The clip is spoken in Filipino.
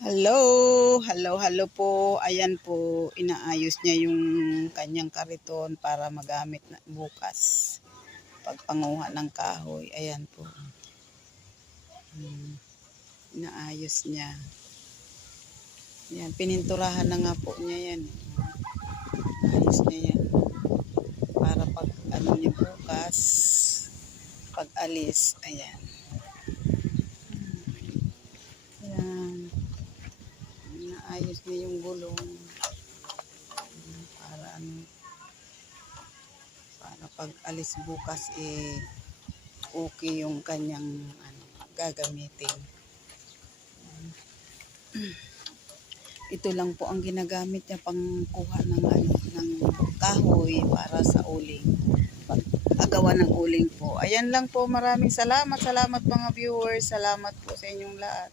Hello, hello po. Ayan po, inaayos niya yung kanyang kariton para magamit na bukas. Pagpanguha ng kahoy, ayan po. Inaayos niya. Ayan, pininturahan na nga po niya yan. Ayos niya yan. Para pag ano niya bukas, pag alis, ayan. Ayan. Inaayos niya yung gulong. Para ano, para pag alis bukas okay yung kanyang gagamitin. Ito lang po ang ginagamit niya pang kuha ng ng kahoy para sa uling. Pag-agawan ng uling po. Ayan lang po, maraming salamat mga viewers. Salamat po sa inyong lahat.